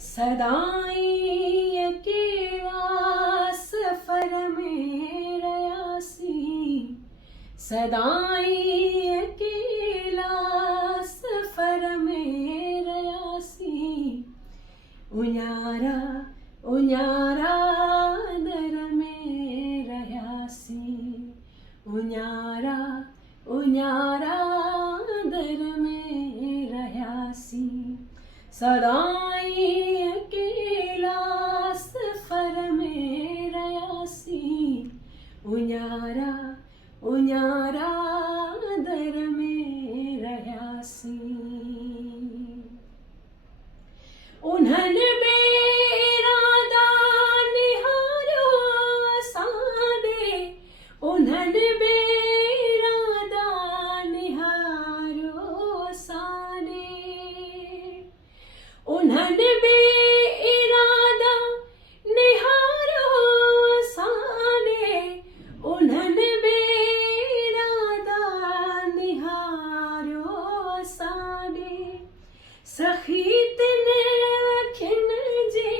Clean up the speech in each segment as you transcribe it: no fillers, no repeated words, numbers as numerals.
सदाई अकेला सफर में रयासी, सदाई अकेला सफर में रयासी। उन्यारा उन्यारा दर में रयासी, उन्यारा उन्यारा दर में रयासी। सदाई अकेला सफर में रयासी, उन्यारा उन्यारा दर में रयासी। उन्हन बेरादा निहारो सादे, उन्हन बेरादा निहारो सादे। उन्हन बेइरादा निहारो सादे, उन्हन बेइरादा निहारो सादे। सखीत ने खिन जे,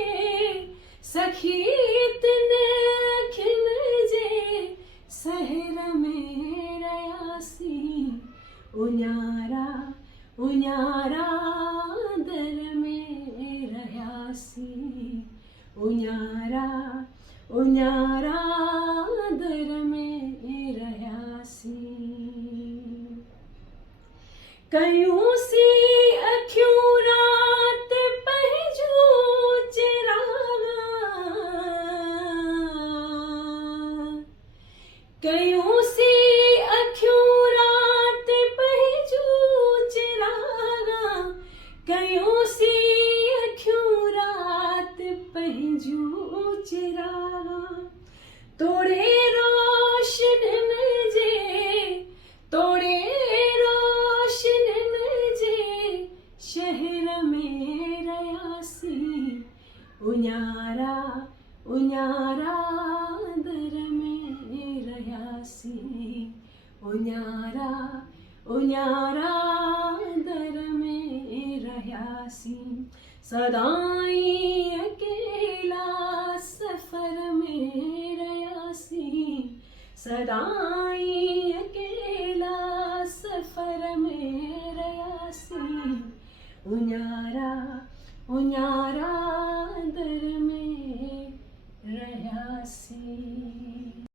सखीत ने खिन जे सहर में रयासी। उन्यारा उन्यारा दर में रयासी, उन्यारा उन्यारा दर में रयासी। कयूं सी अखियूं रात पहजू चिरागा, कयूं सी अखियूं रात पहजू चिरागा, कयूं सी अखियूं रात पहजू चिरागा। तोड़े रोशनन जे, तोड़े रोशनन जे शहर में रयासी। उन्यारा उन्यारा दर में रयासी, उन्यारा उन्यारा दर में रयासी। सदाई अकेला सफर में रयासी, सदाई अकेला सफर में रयासी। उन्यारा उन्यारा